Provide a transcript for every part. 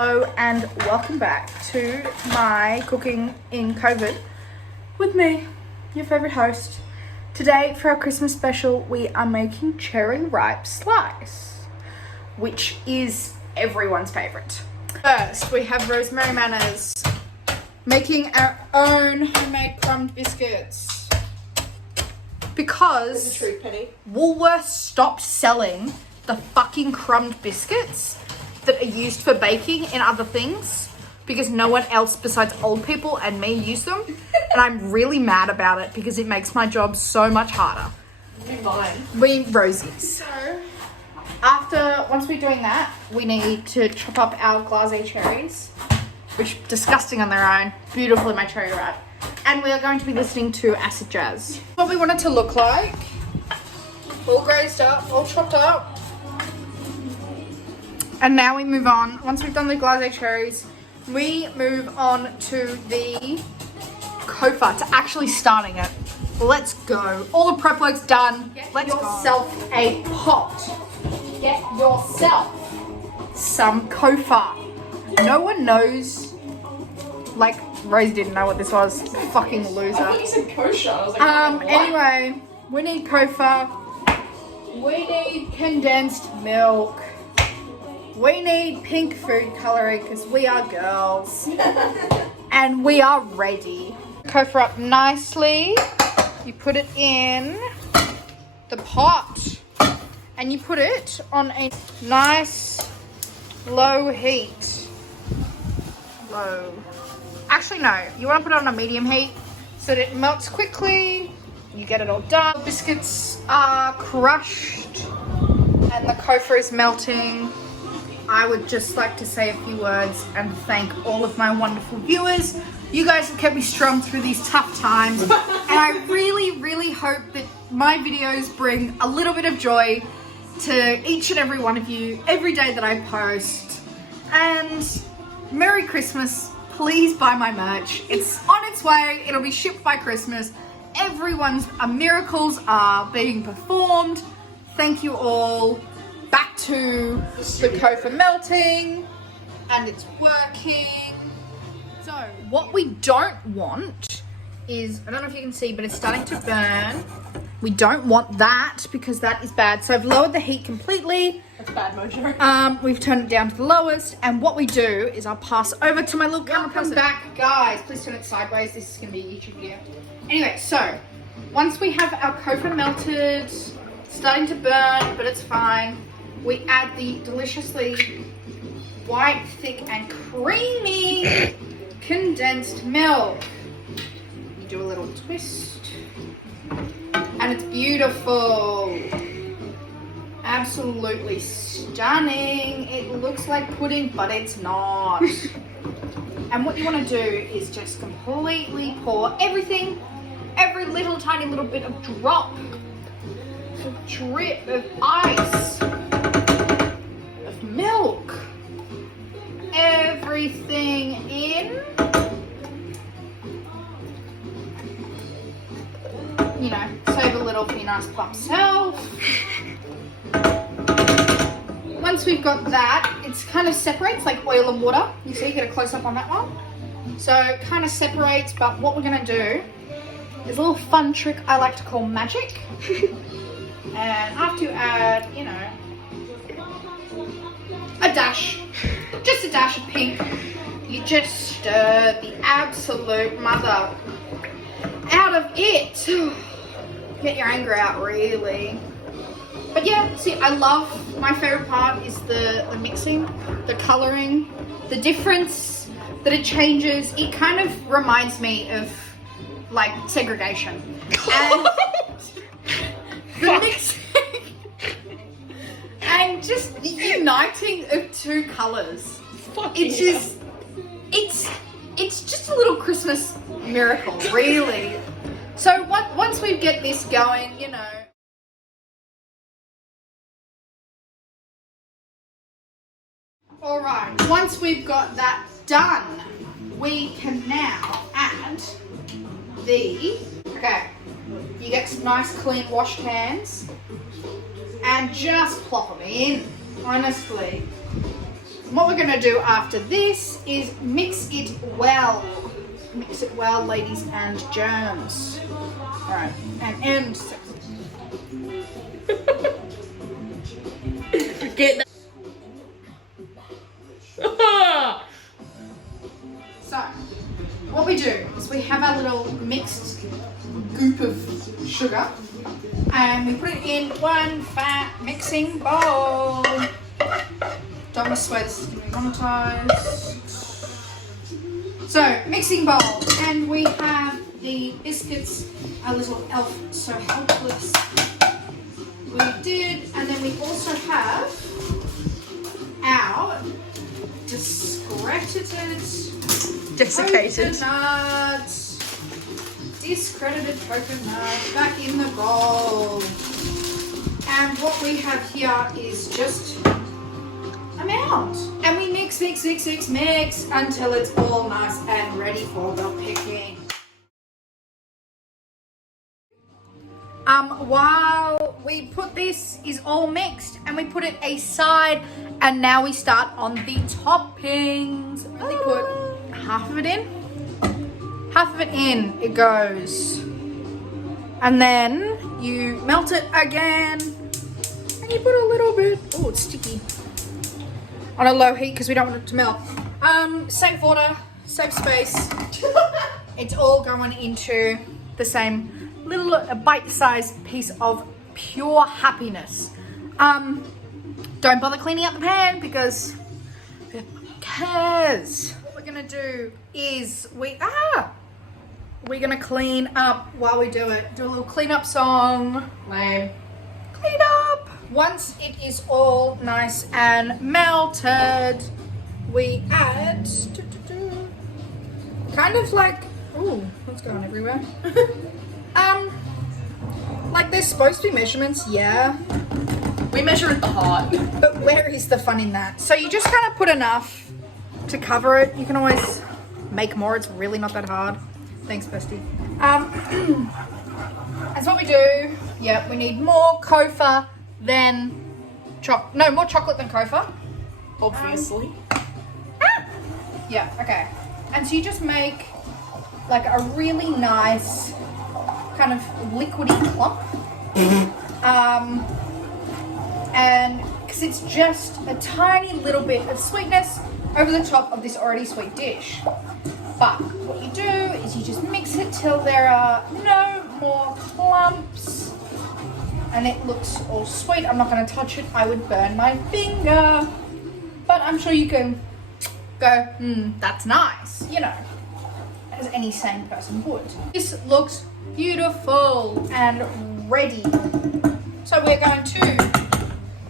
Hello and welcome back to my cooking in COVID with me, your favorite host. Today for our Christmas special we are making cherry ripe slice, which is everyone's favorite. First we have Rosemary Manners making our own homemade crumbed biscuits because Woolworths stopped selling the fucking crumbed biscuits that are used for baking and other things because no one else besides old people and me use them. And I'm really mad about it because it makes my job so much harder. We Rosie's. So once we're doing that, we need to chop up our glacé cherries, which are disgusting on their own, beautiful in my cherry wrap. And we are going to be listening to acid jazz. What we want it to look like, all grazed up, all chopped up. And now we move on. Once we've done the glacé cherries, we move on to the cofa, to actually starting it. Let's go. All the prep work's done. Let's yourself a pot. Get yourself some cofa. No one knows. Like, Rose didn't know what this was. Fucking loser. I thought you said kosher. I was like, anyway, we need cofa. We need condensed milk. We need pink food colouring because we are girls. And we are ready. Cofa up nicely. You put it in the pot. And you put it on a nice low heat. Low. Actually, no. You want to put it on a medium heat so that it melts quickly. You get it all done. The biscuits are crushed. And the cofa is melting. I would just like to say a few words and thank all of my wonderful viewers. You guys have kept me strong through these tough times. And I really, really hope that my videos bring a little bit of joy to each and every one of you every day that I post. And Merry Christmas. Please buy my merch. It's on its way. It'll be shipped by Christmas. Everyone's miracles are being performed. Thank you all. Back to the cofa melting, and it's working. So what we don't want is, I don't know if you can see, but it's starting to burn. We don't want that because that is bad. So I've lowered the heat completely. That's bad mojo. We've turned it down to the lowest, and what we do is I'll pass over to my little camera person. Back, guys. Please turn it sideways. This is going to be a YouTube video. Anyway, so once we have our cofa melted, starting to burn, but it's fine. We add the deliciously white, thick, and creamy condensed milk. You do a little twist, and it's beautiful. Absolutely stunning. It looks like pudding, but it's not. And what you want to do is just completely pour everything, every little tiny little bit of drop, drip of ice, milk, everything in. You know, save a little for your nice plump self. Once we've got that, it's kind of separates like oil and water. You see, get a close up on that one. So it kind of separates, but what we're gonna do is a little fun trick I like to call magic. And after you add, you know, a dash, just a dash of pink, you just stir the absolute mother out of it. Get your anger out, really. But yeah, see, I love, my favorite part is the mixing, the coloring, the difference that it changes. It kind of reminds me of like segregation. And the mixing and just the uniting of two colours. It's just a little Christmas miracle, really. So once we get this going, you know. Alright, once we've got that done, we can now add okay, you get some nice clean washed hands and just plop them in, honestly. And what we're gonna do after this is mix it well. Mix it well, ladies and germs. All right, and end. Get So, what we do is we have our little mixed goop of sugar and we put it in one fat mixing bowl. Don't want to swear, this is going to be monetized. So, mixing bowl, and we have the biscuits, our little elf so helpless. We did, and then we also have our discredited coconut, discredited coconut back in the bowl. And what we have here is just amount. And we mix until it's all nice and ready for the picking. While we put this is all mixed and we put it aside, and now we start on the toppings. We put half of it in. Half of it in, it goes. And then you melt it again. And you put a little bit, oh, it's sticky. On a low heat because we don't want it to melt. Save water, save space. It's all going into the same little bite-sized piece of pure happiness. Don't bother cleaning up the pan because who cares? What we're gonna do is we're gonna clean up while we do it. Do a little cleanup song. Lame. Clean up. Once it is all nice and melted, we add kind of like, ooh, what's going everywhere? Like there's supposed to be measurements, yeah. We measure at the heart. But where is the fun in that? So you just kind of put enough to cover it. You can always make more. It's really not that hard. Thanks, bestie. That's what we do. Yeah, we need more kofa than more chocolate than kofa. Obviously. Yeah, okay. And so you just make like a really nice kind of liquidy clump. And because it's just a tiny little bit of sweetness over the top of this already sweet dish. But what you do is you just mix it till there are no more clumps and it looks all sweet. I'm not going to touch it, I would burn my finger, but I'm sure you can go, that's nice, you know, as any sane person would. This looks beautiful and ready. So we're going to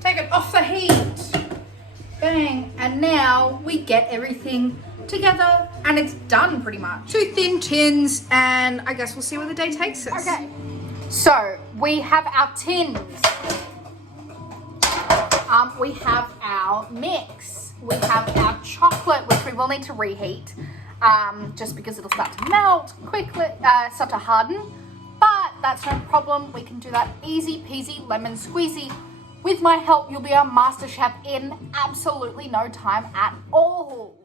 take it off the heat. Bang. And now we get everything together and it's done pretty much. 2 thin tins and I guess we'll see where the day takes us. Okay. So we have our tins. We have our mix. We have our chocolate, which we will need to reheat. Just because it'll start to melt quickly, start to harden, but that's no problem. We can do that easy peasy lemon squeezy. With my help, you'll be a master chef in absolutely no time at all.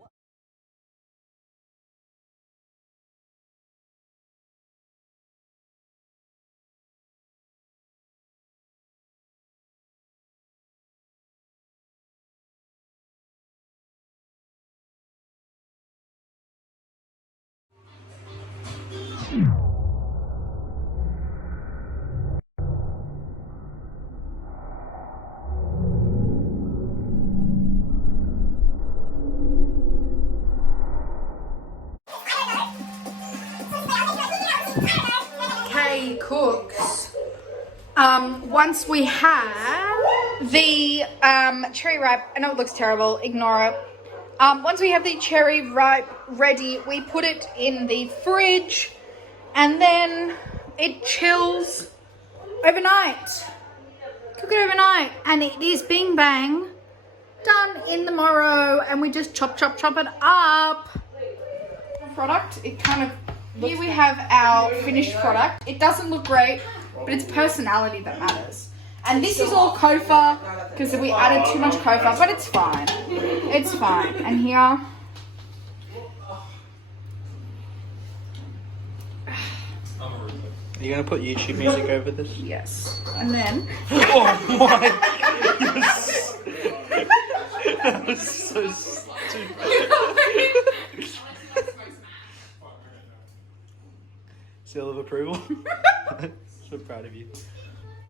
Okay, cooks. Once we have the cherry ripe, I know it looks terrible, ignore it. Once we have the cherry ripe ready, we put it in the fridge and then it chills overnight. Cook it overnight and it is bing bang done in the morrow, and we just chop it up. Product, it kind of, here we have our finished product. It doesn't look great, but it's personality that matters. And this is all kofa because we added too much kofa, but it's fine. It's fine. And here. Are you going to put YouTube music over this? Yes. And then. Oh my! Yes. That was so stupid. Seal of approval. So proud of you.